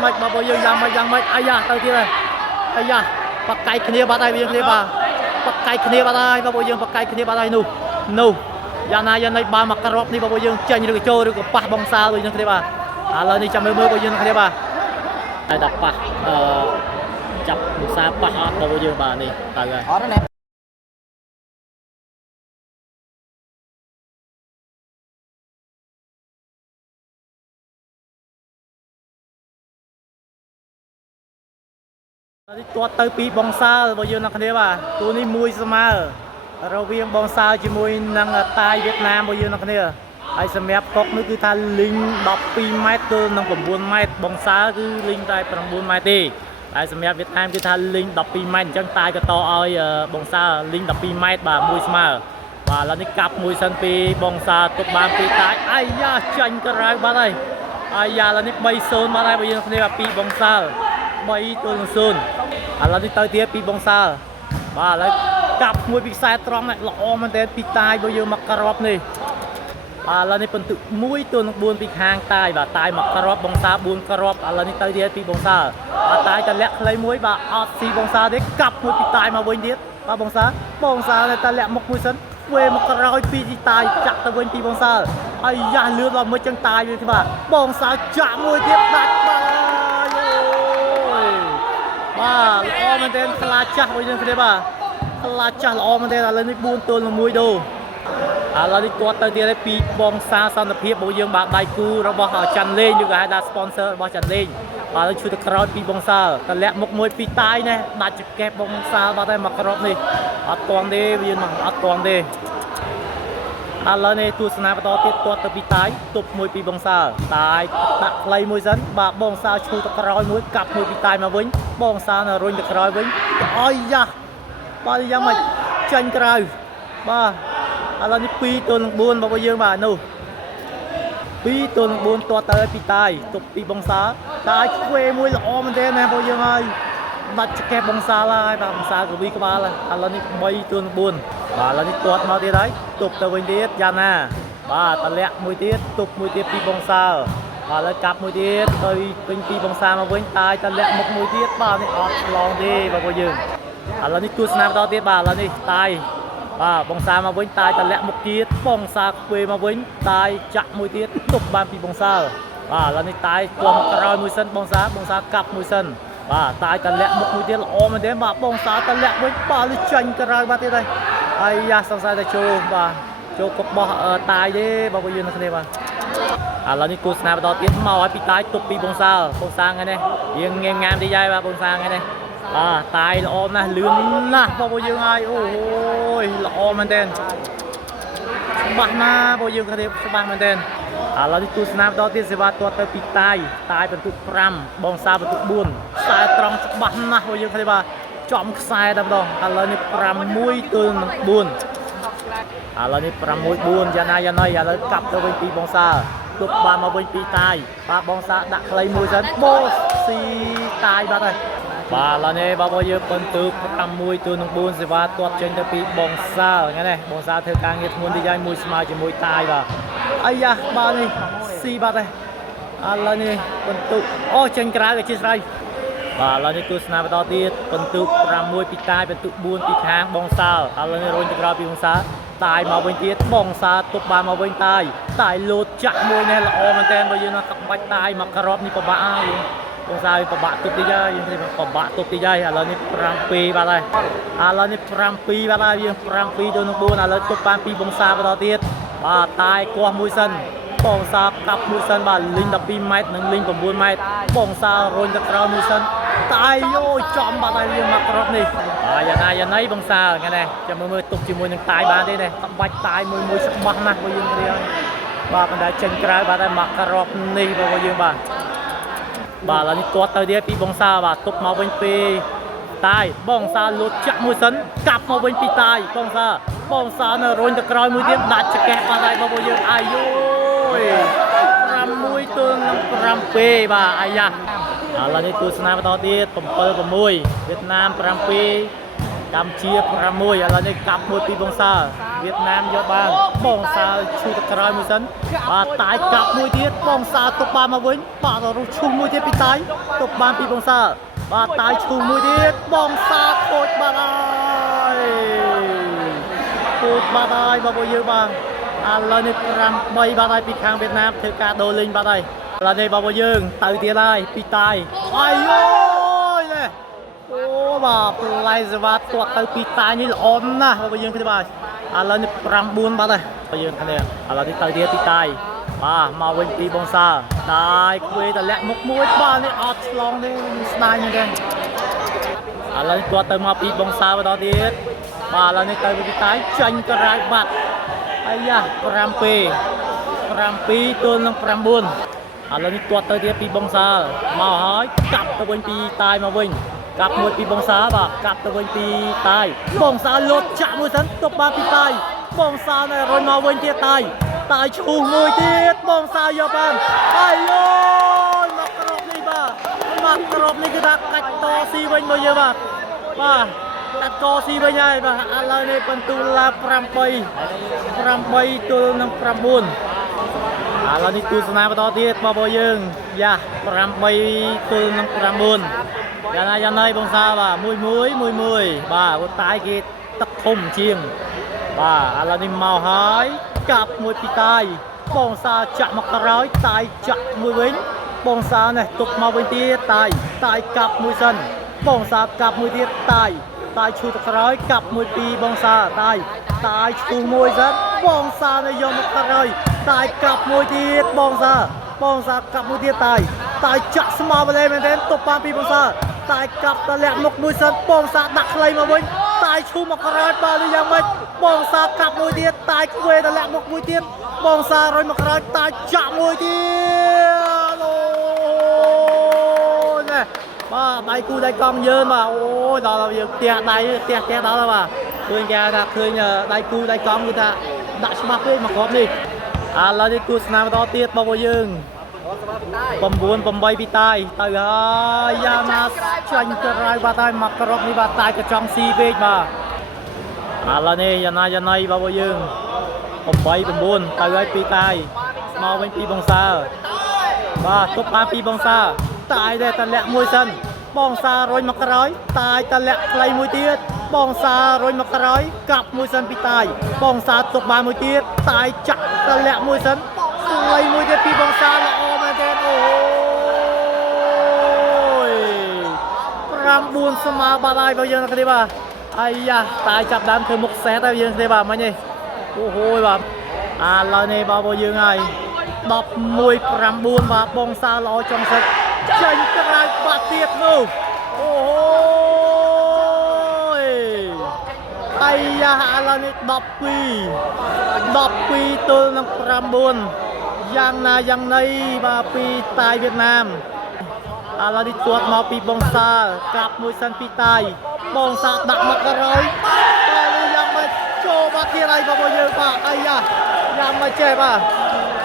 mày bà bồi dương giang mày ai da tao kia này ai da bạc cày kia bà đây kia bà bạc cày kia bà đây bà bồi dương bạc cày kia bà đây nu giờ này ba mặc cà rốt đi bà bồi dương chơi như được chơi được pa bông sao rồi kia bà lần này chăm mưa bồi dương kia bà ai đập pa chập sa pa bà bồi dương bà này tại rồiตัวเตอร์ปีบองซาบอยู่นักเดียบ่าตัวนี้มวยสมาเราเวียงบองซาจีมวยนังตายเวียดนามบอยู่นักเดียไอ้สมัยก๊กนี่คือท่าลิงดับปีไม้ตัวนังผมบุญไม้บองซาคือลิงตายประบุญไม้ตีไอ้สมัยเวียดนามคือท่าลิงดับปีไม้จังตายก็ต่อเอาบองซาลิงดับปีไม้บ่ามวยสมาบ่าแล้วนี่กลับมวยสันปีบองซาตกบางปีตายไอ้ยาจันกระไรบ้าได้ไอ้ยาแล้วนี่ใบโซนบ้าได้บอยู่นักเดียปีบองซาใบตัวลงซุนแล้วที่เตยเตี้ยปีบองซาบ้าแล้วกับมวยปีกซ้ายตรองเนี่ยหล่อมันเต้นปีตายบอยู่มักกระรอบนี่แล้วนี่เป็นตึกมวยตัวนักบุญปีกหางตายบ่าตายมักกระรอบบองซาบุญกระรอบแล้วนี่เตยเตี้ยปีบองซาตายจะเละเลยมวยบ่าอัดสีบองซาเด็กกับมวยปีตายมาวนเดียดป้าบองซาเนี่ยแต่เละมักมวยสันเวมักกระรอยปีที่ตายจักตะวนปีบองซาไอ้ยาเลือดเราไม่จังตายเลยที่บ่าบองซาจะมวยเดียดดัดบ่าบ้าล้อมันเดินคลาจ้าไปยังไงบ้าคลาจ้าล้อมันเดินอะไรนี่บูนตัวลงมวยดูอะไรนี่ตัวเตอร์เดียร์ได้ปีบองซาซานเพียบบางยังบาดไดกูเราบอกจันเล่นอยู่กับได้สปอนเซอร์บอกจันเล่นแล้วชุดกระรอกปีบองซาแต่แหลกมกมวยปีตายเนี่ยบาดเจ็บแกบองซาบาดได้มักกระรอกนี่อัดตวงเดียืนมาอัดตวงเดีแล้วในตัวสนามประตูติดตัวตะปีตายตบมวยปีบองซาตายตักไล่มวยสันบาบองซาชูตะกร้อยมวยกับมวยปีตายมาวิ่งบองซาน่ะรุ่นตะกร้อยวิ่งอ้อยยะบ้ายังมาจันกร้อยบ้าแล้วนี่ปีตัวบุญบอกว่าเยอะมาหนูปีตัวบุญตัวเตยปีตายตบปีบองซาตายเวมวยละอมันเด่นนะบอกยังไงบัดจะแกบองซาละบองซากับวีกบ้าละแล้วนี่ใบตัวบุญแล้วนี่ตัวมาที่ไหนตบตะวันเดียดยานาบ้าตะเละมวยเดียดตบมวยเดียดปีบองซาแล้วกลับมวยเดียดโดยเป็นปีบองซามาเว้นตายตะเละมกมวยเดียดบ้านี่ออกลองดีบอกว่ายืนแล้วนี่ตัวสนามต่อเดียดบ้าแล้วนี่ตายบองซามาเว้นตายตะเละมกเดียดบองซาเวมาเว้นตายจักมวยเดียดตบบานปีบองซาแล้วนี่ตายตัวกระรอยมวยสันบองซากลับมวยสันตายตะเละมกมวยเดียดออกมาเด่นบ้าบองซาตะเละเว้นบ้าลิจันกระไรบ้าที่ไหนไอ้ยาสังสารจะโชว์บ่าโชว์กบบ่ตายดิบ่ไปยืนตรงนี้บ่แล้วนี่กูสนามต่อเตี้ยมาไว้ปีตายตบปีบองซาไงเนี่ยยังงามดีใจบ่าบองซาไงเนี่ยตายละอมนะลืมนะบ่ไปยืนไงโอ้ยละอมมันเด่นสบายนะบ่ยืนกันเดียวสบายมันเด่นแล้วนี่กูสนามต่อเตี้ยสิว่าตัวเตปีตายเป็นตุกพรำบองซาเป็นตุกบุญสายตรงสบายนะบ่ยืนกันเดียวจอมสายดำดองแล้วนี่พรำมวยตัวบุญแล้วนี่พรำมวยบุญยานายแล้วกลับตัวเป็นปีบองซาตุกบานมาเป็นปีตายป้าบองซาดักเลยมวยสันโบสีตายบ้าเลยแล้วนี่บ้าบอยเป็นตุกพรำมวยตัวบุญสิว่าตัวเจนตัวปีบองซาไงเนี่ยบองซาเธอการเงินมวยที่ย้ายมวยสมาจะมวยตายบ้าไอ้ยาบ้านี่สีบ้าเลยแล้วนี่เป็นตุกเจนกระไรกับชิสไรแล้วนี่ตัวสนามต่อที่เป็นตุกรำมวยปีตายเป็นตุกบุญปีค้างบองซาแล้วนี่โรนจะกราบปีบองซาตายมาเป็นเตี้ยบองซาตบบานมาเป็นตายโลดจักมวยเนี่ยละอมันเต้นไปยืนนะกับใบตายมากระรอบนี่ปะบ้าบองซาปะบ้าตุบตีใหญ่ยังไงปะบ้าตุบตีใหญ่แล้วนี่พรังปีบ้าเลยแล้วนี่พรังปีบ้าเลยยังพรังปีโดนบุญแล้วตบบานปีบองซาต่อที่ตายกลัวมวยสันบองซากับมวยสันบ้าลิงดับปีไม้หนึ่งลิงกับบุญไม้บองซาโรนจะกราบมวยสันตายโย่จอมบ้าเลยยังมากระรอบนี่อย่างไรบองซาไงเนี่ยจะมือตกจีมวยยังตายบ้านได้เนี่ยใบตายมวยสักบ้านนะไปยืนเรียงบ้ามันได้เชนกระไรบ้าได้มากระรอบนี่ไปยืนบ้าแล้วนี่ตัวเตยเดียปีบองซาบ้าตกมาเป็นปีตายบองซาหลุดจักมวยสันกลับมาเป็นปีตายบองซาเนี่ยโรนจะกรอยมวยเดียบดัดจะแกะบ้าได้ไปยืนอายุรำมวยตัวรำปีบ้าอายะแล้วนี่ตัวสนามต่อที่ผมเปิดกับมวยเวียดนามรำปี កម្ពុជា6ឥឡូវនេះកាប់មួយពីបងសាវៀតណាមយកបានបងសាឈូទៅក្រោយមួយសិនបាទតាយកាប់មួយទៀតបងសាទុកបានមកវិញបាទរុះឈូសមួយទៀតពីតាយទុកបានពីបងសាបាទតាយឈូសមួយទៀតបងសាខូចបាត់ហើយខូចបាត់ហើយបងប្អូនយើងបាទឥឡូវនេះ5-3បាត់ហើយពីខាងវៀតណាមធ្វើការដូរលេងបាត់ហើយឥឡូវនេះបងប្អូនយើងទៅទៀតហើយពីតាយអាយយោនេះអូបាទប្លែកសវ៉ាត់ទាត់ទៅពីតាយនេះល្អណាស់បងប្អូនយើងគ្នាបាទឥឡូវនេះ5-4បាត់ហើយបងយើងគ្នាឥឡូវនេះទៅទៀតពីតាយបាទមកវិញពីបងសាតាយខ្វេតលាក់មុខមួយបាទនេះអត់ឆ្លងទេស្ដាយមែនទេឥឡូវនេះគាត់ទៅមកពីបងសាបន្តទៀតបាទឥឡូវនេះទៅពីតាយចាញ់ក្រាយបាត់អាយ៉ា7-7ទល់នឹង9ឥឡូវនេះគាត់ទៅទៀតពីបងសាមកហើយកាប់ទៅវិញពីតាយមកវិញកាប់មួយពីបងសាបាទកាប់ទៅវិញពីតាយបងសាលោតចាក់មួយសិនទប់បានពីតាយបងសានៅរុញមកវិញទៀតតាយឈូសមួយទៀតបងសាយកបានអាយអូយមកក្របនេះបាទមកក្របនេះគឺថាកាច់តស៊ីវិញមកយើងបាទកាត់កស៊ីវិញហើយបាទឥឡូវនេះបន្ទូលឡើង8ទល់នឹង9ឥឡូវនេះទស្សនាបន្តទៀតបងប្អូនយើងយ៉ា8ទល់នឹង9យ៉ាងណាបងសាបាទមួយបាទតាយគេទឹកធំជាងបាទឥឡូវនេះមកហើយកាប់មួយពីតាយបងសាចាក់មកក្រោយតាយចាក់មួយវិញបងសានេះទុកមកវិញទៀតតាយកាប់មួយសិនបងសាកាប់មួយទៀតតាយឈូសទៅក្រោយកាប់មួយពីបងសាតាយឈូសមួយសិនបងសានេះយកមកក្រោយតាយកាប់មួយទៀតបងសាកាប់មួយទៀតតាយចាក់ស្មើលេមែនទេទុកបានពីបងសាតាយកាប់តលាក់មុខមួយសិនបងសាដាក់ខ្លីមកវិញតាយឈូសមកក្រោយបើនេះយ៉ាងម៉េចបងសាកាប់មួយទៀតតាយខ្វេតលាក់មុខមួយទៀតបងសារុញមកក្រោយតាយចាក់មួយទៀតអូណែបាទដៃគូដៃកំយើងបាទអូយដល់យើងផ្ទះដៃផ្ទះដល់ហើយបាទឃើញគេថាឃើញដៃគូដៃកំគឺថាដាក់ច្បាស់ពេកមកគ្រាប់នេះឥឡូវនេះទស្សនាបន្តទៀតបងប្អូនយើង9-8ពីតាយទៅហើយយ៉ាងណាចាញ់ក្រៅបាត់ហើយមកគ្រាប់នេះបាទតាយក៏ចង់ស៊ីពេកបាទឥឡូវនេះយ៉ាងណាបងប្អូនយើង8-9ទៅហើយពីតាយមកវិញពីបងសាបាទទុកបានពីបងសាតាយតែលាក់មួយសិនបងសារុញមកក្រោយតាយតលាក់ខ្លីមួយទៀតបងសារុញមកក្រោយកាប់មួយសិនពីតាយបងសាទុកបានមួយទៀតតាយចាក់តលាក់មួយសិនខ្លីមួយទៀតពីបងសាល្អមែនទេអូយ9ស្មើបាត់ហើយបងយើងគ្នាបាទអាយ៉ាតាយចាប់ដើមធ្វើមុខសេះទៅយើងគ្នាបាទមិញនេះអូហូយបាទឥឡូវនេះបងយើងហើយ11-9បាទបងសាល្អចុងសិចចាញ់ក្រៅបាត់ទៀតនោះអូយអាយ៉ាឥឡូវនេះ12ទល់នឹង9យ៉ាងណីបាទពីតាយវៀតណាមឥឡូវនេះទាត់មកពីបងសាកាប់មួយសិនពីតាយបងសាដាក់មកក្រោយតែយ៉ាងម៉េចចូលបាត់ទៀតហើយបងប្អូនយើងបាទអាយ៉ាយ៉ាងម៉េចចេះបាទ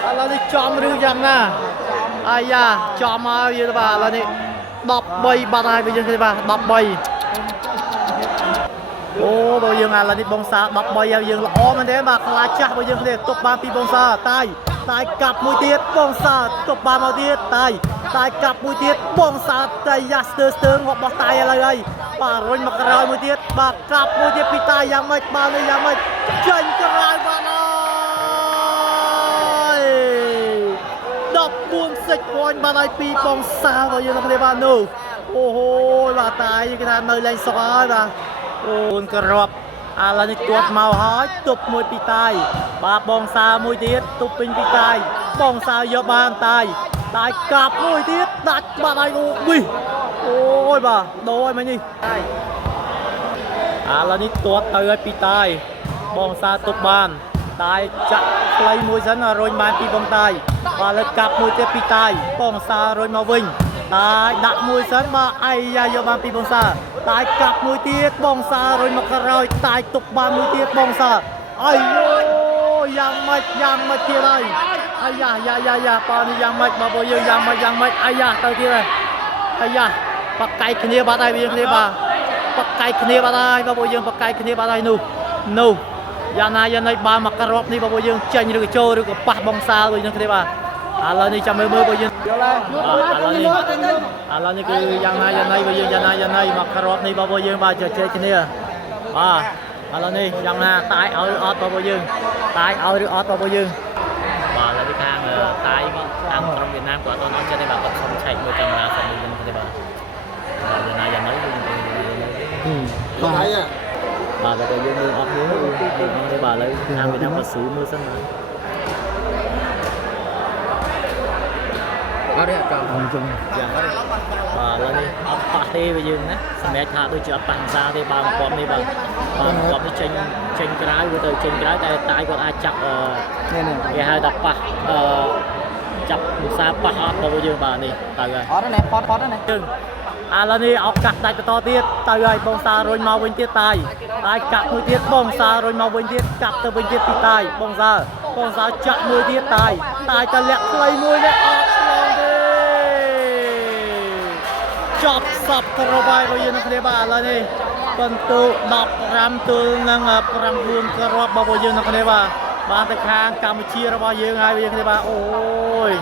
ឥឡូវនេះចំឬយ៉ាងណាអាយ៉ាចំមកយើងបាទឥឡូវនេះ13បាត់ហើយយើងឃើញបាទ13អូបងយើងឥឡូវនេះបងសា13ហើយយើងល្អមែនទេបាទខ្លាចចាស់បងយើងគ្នាទុកបានពីបងសាតាយកាប់មួយទៀតបងសាទុកបានមកទៀតតាយកាប់មួយទៀតបងសាតែយ៉ាស្ទើងរបស់តាយឥឡូវហើយបាទរុញមកក្រោយមួយទៀតបាទកាប់មួយទៀតពីតាយយ៉ាងម៉េចបាទនេះយ៉ាងម៉េចចាញ់ក្រោយបាទ14 set point បានហើយពីបងសារបស់យើងគ្នាបាទនោះអូហូបាទតាយគេថានៅលេងសុកហើយបាទអូនក្របឥឡូវនេះទាត់មកហើយទប់មួយពីតាយបាទបងសាមួយទៀតទប់ពេញពីតាយបងសាយកបានតាយកាប់មួយទៀតដាច់បាត់ហើយអូប៊ីអូយបាទដូរឲ្យមិញនេះតាយឥឡូវនេះទាត់ទៅឲ្យពីតាយបងសាទប់បានតាយចាក់ខ្លីមួយសិនរុញបានពីបងតាយបាទលើកាប់មួយទៀតពីតាយបងសារុញមកវិញតាយដាក់មួយសិនបាទអាយ៉ាយកបានពីបងសាតាយកាប់មួយទៀតបងសារុញមកក្រោយតាយទប់បានមួយទៀតបងសាអាយយោយ៉ាងម៉េចទៀតហើយអាយ៉ាប៉ានេះយ៉ាងម៉េចបងប្អូនយើងយ៉ាងម៉េចអាយ៉ាទៅទៀតហើយអាយ៉ាបាក់កែកគ្នាបាត់ហើយវាគ្នាបាទ បកកាយគ្នាបាត់ហើយបងប្អូនយើងបកកាយគ្នាបាត់ហើយនោះយ៉ាងណាយ៉ាងណីបានមកក្របនេះបងប្អូនយើងចេញឬក៏ចូលឬក៏ប៉ះបងសាលបងយើងគ្នាបាទឥឡូវនេះចាំមើលបងប្អូនយើងឥឡូវនេះគឺយ៉ាងណាយ៉ាងណីបងយើងយ៉ាងណាយ៉ាងណីមកក្របនេះបងប្អូនយើងបាទជជែកគ្នាបាទឥឡូវនេះយ៉ាងណាតាយឲ្យឬអត់បងប្អូនយើងតាយឲ្យឬអត់បងប្អូនយើងបាទឥឡូវនេះខាងតាយខាងក្រុមវៀតណាមគាត់អត់អត់ចិត្តទេបាទគាត់សុំឆែកមើលកាមេរ៉ាសិននេះទេបាទយ៉ាងណាយ៉ាងណីបងប្អូនបាទតែយើងមើលអត់នេះទេបាទឥឡូវខាងវៀតណាមគាត់ស៊ូមើលសិនបាទអត់ទេអត់ចាំយ៉ាងបាទឥឡូវនេះអត់ប៉ះទេវិញយើងណាសម្រាប់ថាដូចជាអត់ប៉ះភាសាទេបើមកគាត់នេះបាទគាត់នេះចេញក្រៅទៅចេញក្រៅតែតាយគាត់អាចចាប់គេហៅថាប៉ះចាប់ភាសាប៉ះអត់ទៅយើងបាទនេះទៅហើយអត់ទេផតណាយើងឥឡូវនេះឱកាសដាច់បន្តទៀតទៅហើយបងសារុញមកវិញទៀតតាយកាប់មួយទៀតបងសារុញមកវិញទៀតកាប់ទៅវិញទៀតពីតាយបងសាចាក់មួយទៀតតាយតែលាក់ខ្លីមួយនេះអត់ឆ្លងទេចប់សពទៅរបាយរបស់យើងគ្នាបាទឥឡូវនេះបន្ទូ15ទល់នឹង9គ្រាប់របស់យើងគ្នាបាទទៅខាងកម្ពុជារបស់យើងហើយយើងគ្នាបាទអូយ